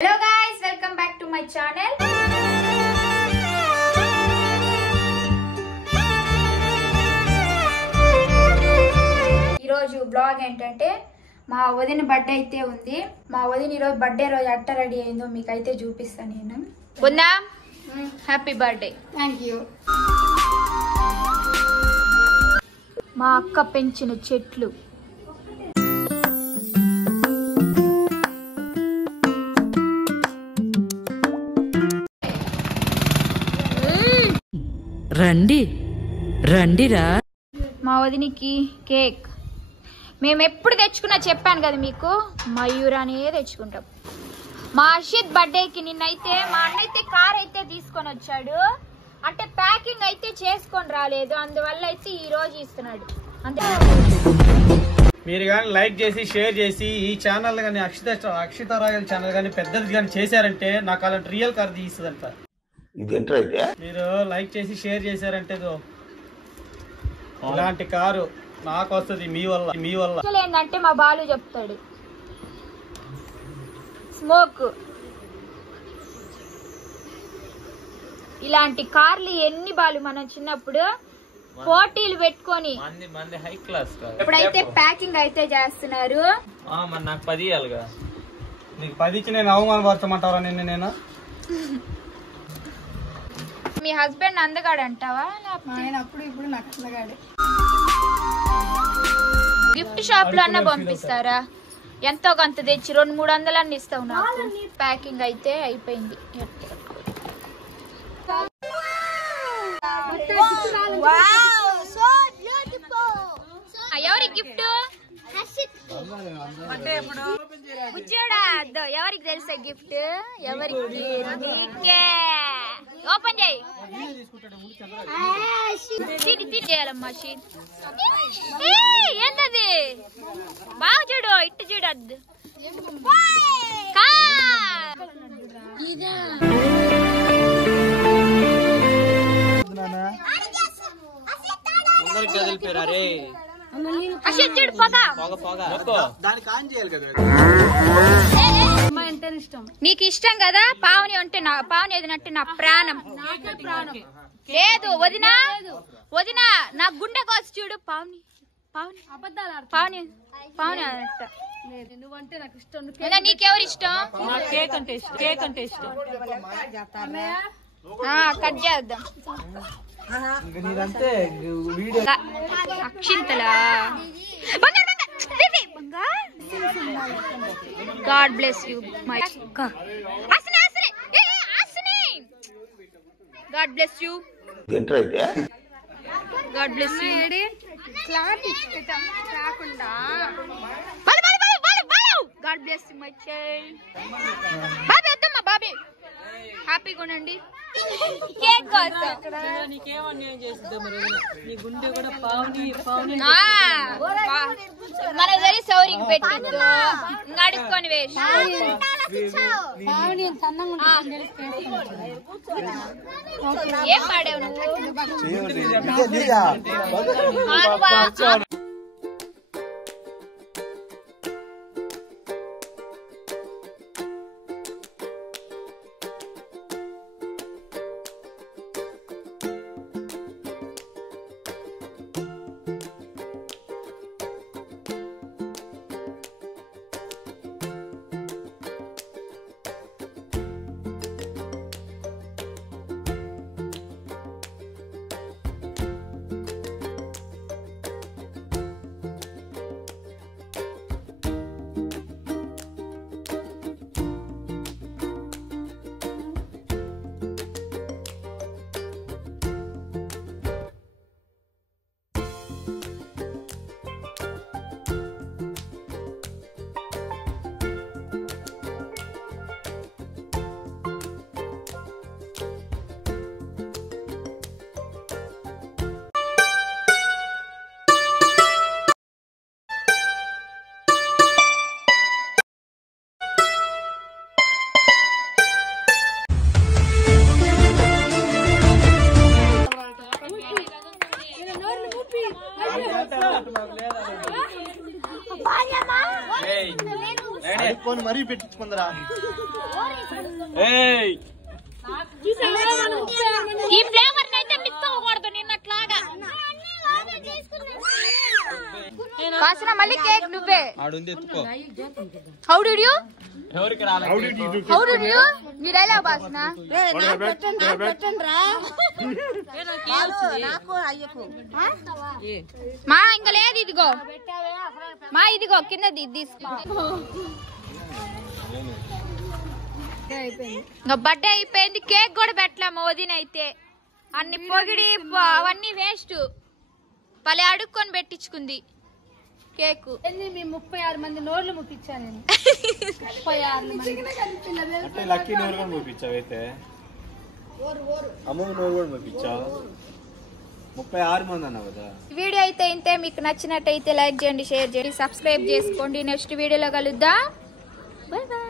Hello guys, welcome back to my channel. ఈరోజు blog ఏంటంటే మా వదిన బర్త్డే అయితే ఉంది. మా వదిన ఈరోజు బర్త్డే రోజు అట్ట రెడీ అయిందో మీకైతే చూపిస్తాను నేను. ఉందా? Happy birthday. Thank you. మా అక్క పెంచిన చెట్లు. రండి రండిరా. మా వదినికి కేక్ మేము ఎప్పుడు తెచ్చుకున్నా చెప్పాను కదా మీకు, మయూరానే తెచ్చుకుంటాం. మా అర్షిత్ బర్త్డేకి నిన్నైతే మా అన్నైతే కార్ అయితే తీసుకొని వచ్చాడు, అంటే ప్యాకింగ్ అయితే చేసుకొని రాలేదు, అందువల్ల అయితే ఈ రోజు ఇస్తున్నాడు. అంతే. మీరు కానీ లైక్ చేసి షేర్ చేసి ఈ ఛానల్ కానీ అక్షిత రాయల్ ఛానల్ కానీ పెద్దది కానీ చేశారంటే నాకు అలాంటి రియల్ కార్ తీస్తుందంట. మీరు లైక్ చేసి షేర్ చేశారంటే ఇలాంటి కారు నాకు వస్తుంది మీ వల్ల. ఏంటంటే మా బాలు చెప్తాడు స్మోక్, ఇలాంటి కార్లు ఎన్ని బాలు మనం చిన్నప్పుడు పోటీలు పెట్టుకొని హై క్లాస్ ఇప్పుడైతే ప్యాకింగ్ అయితే చేస్తున్నారు. నాకు 10 ఇవ్వాలిగా, నీకు 10 ఇచ్చి నేను అవమానపరచమంటారా నిన్ను? నేను మీ హస్బెండ్ అందగాడు అంటావా? ఇప్పుడు నాకు అందగాడే. గిఫ్ట్ షాప్ లో అన్న పంపిస్తారా? ఎంతో కొంత తెచ్చి 200-300 అన్న ఇస్తావు నాకు. ప్యాకింగ్ అయితే అయిపోయింది. ఎవరి గిఫ్ట్? ఎవరికి తెలుసా గిఫ్ట్? ఎవరికి? నీకే. ఓపెన్ చేయి. చేయాలమ్మా. ఏంటది? బాగా చూడు, ఇట్టు చూడద్దు. చూడు నీకు ఇష్టం కదా పావని అంటే. పావని ఏదంటే నా ప్రాణం. లేదు వదినా, వదినా నా గుండె కోసి చూడు. పావని పావని పావని పావని అంట. నువ్వంటే నాకు ఇష్టం. నీకెవరు ఇష్టం? కేక్ అంటే ఇష్టం. కేక్ అంటే ఇష్టం. కట్ చేద్దాం. అక్షింతలా? God bless you my God bless you. God bless you. God bless you my child. బాబీ వద్దమ్మా, బాబీ హ్యాపీగా ఉండండి. కేక్ కోసం మన దగ్గర సౌరికి పెట్టిద్దు నడుచుకొని వేసి ఏం పాడావు నువ్వు? మరీ పెట్టించుకుందరా. ఈ ఫ్లేవర్ అయితే మిస్ అవ్వకూడదు నిన్నట్లాగా. వాసన మళ్ళీ కేక్ నువ్వే. హౌ డిడ్ యు నీ డైలాగ్ వాసన. మా ఇంకా లేదు, ఇదిగో మా ఇదిగో కింద తీసుకో. ఇంకా బర్త్డే అయిపోయింది, కేక్ కూడా పెట్టలేము వదిన అయితే. అన్ని పొగిడి అవన్నీ వేస్ట్, పలే అడుక్కొని పెట్టించుకుంది కేకు. మీ 36 మంది నోర్లు ముప్పించాను నేను. 36 మంది లక్కీ నోరు కూడా ముప్పించావు అయితే. అమ్మ నోరు కూడా ముప్పించావు. 36 మంది అన్నావు కదా. వీడియో అయితే ఇంతే. మీకు నచ్చినట్టయితే లైక్ చేయండి, షేర్ చేయండి, సబ్స్క్రైబ్ చేసుకోండి. నెక్స్ట్ వీడియోలో కలుద్దాం. By by.